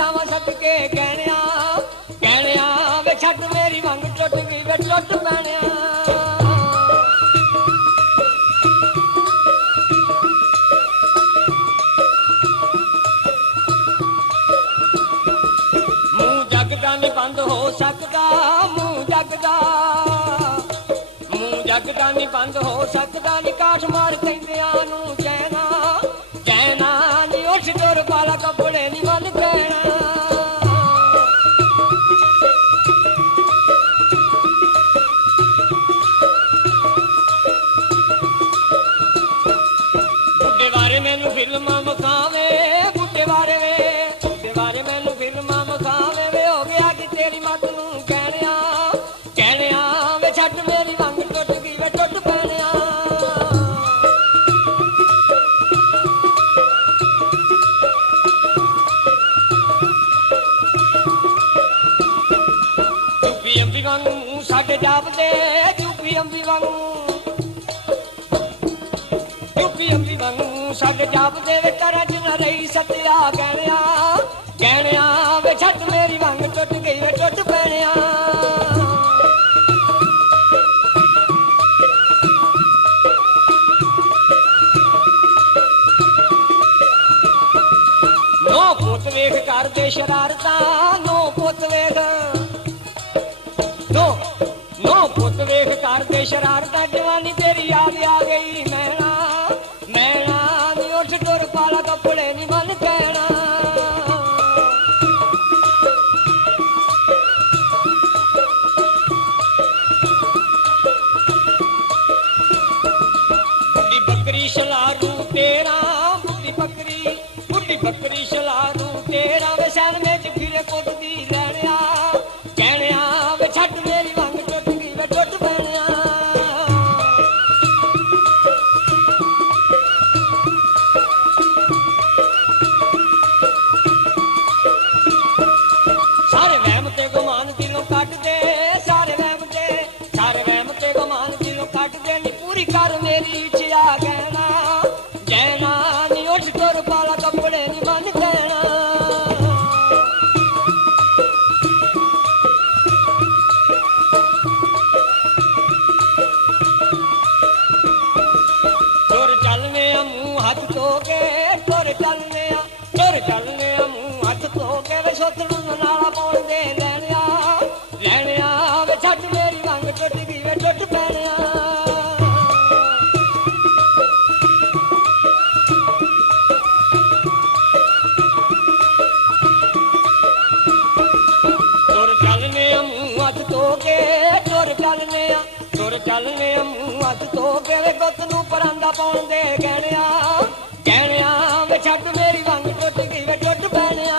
जावा सदके गहणिया गहणिया वे छट मेरी वंग टुट गई वे टुट पैणिया मुंह जगदा नहीं बंद हो सकदा मुंह जगदा नहीं बंद हो सकदा नी काठ मार कहंदियां नू जैना जैना नी उठ टुर पाला कपड़े नी मन कहना बुढ़े बारे मैनू फिल्मां मखावे बुढ़े बारे मैनू फिल्मां मखावे वे हो गया कि तेरी मत नू कहणिया कहणिया वे छट मेरी वंग टुट गई वे टुट पैणिया चुप्पी अंबी वांगू मूंह साडे जापदे चुप्पी अंबी वांगू साडे जापदे वे घरां च न रही सतिया गहणिया गहणिया वे छट मेरी वंग टुट गई वे टुट पैणिया नो पुत वेख करदे शरारतां नो पुत वेख नो पुत वेख करदे शरारतां जवानी तेरी याद आ गई मैना मैना नी उठ टुर पाला कपड़े नी मन कहना बुढ़ी बकरी शलारू तेरा बुढ़ी बकरी शलारू तेरा वे सैन में फिरे कुददी लैणिया कहणिया वे छट मेरी वंग टुट गई वे टुट पैणिया सारे वहम ते गुमान दिलों कट दे सारे वहम ते गुमान दिलों कट दे नी पूरी कर मेरी इच्छा कहना जैना नी उठ टुर पाला कपड़े नी मन कहना टुर चलने मुंह हाथ धो के टुर चलने मुंह हाथ धो के वे सोतड़ू नाला पाउण दे लैणिया लैणिया वे छट मेरी वंग टुट गई वे टुट पैणिया टुर चलने मुंह हाथ धो के टुर चलने मुंह हाथ धो के वे गुत्त नू परांदा पाउण दे गहणिया गहणिया वे छट मेरी वंग टुट गई वे टुट पैणिया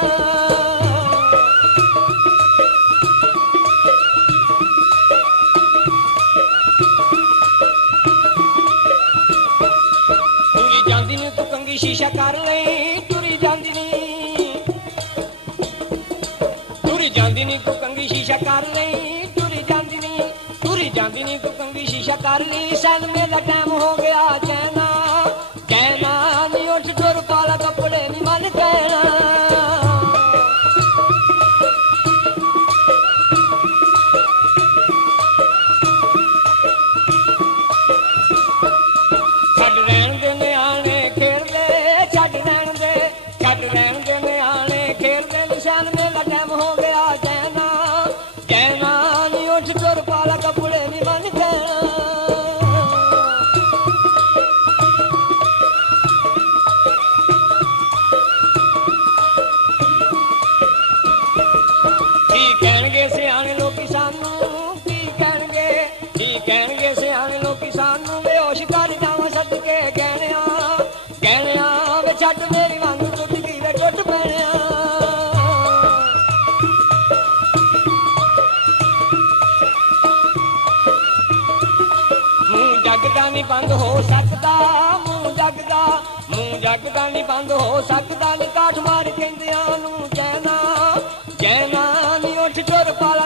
टुरी जांदी नू तू कंगी शीशा कर लई टुरी जांदी नी तू कंगी शीशा कर लई टुरी जांदी नी तू कंगी शीशा कर लई सन मेरा टाइम हो गया कहना कहना नी उठ टुर पाला कपड़े नी मन कहना छड़ रहन दे नियाणे खेलदे छड़ रहन दे नियाणे खेलदे निशान मेरा टाइम हो गया कहना कहना नी उठ टुर पाला कपड़े नी मन कहना की कहणगे सियाणे लोकी सानू की कहणगे सियाणे लोकी सानू बेहोश कर जावा सदके गहणिया गहणिया वे छट मेरी वंग टुट गई वे टुट पैणिया मुंह जगदा नहीं बंद हो सकदा मुंह जगदा नहीं बंद हो सकदा नी काठ मार कहंदियां नू जैना जैना नी उठ टुर पाला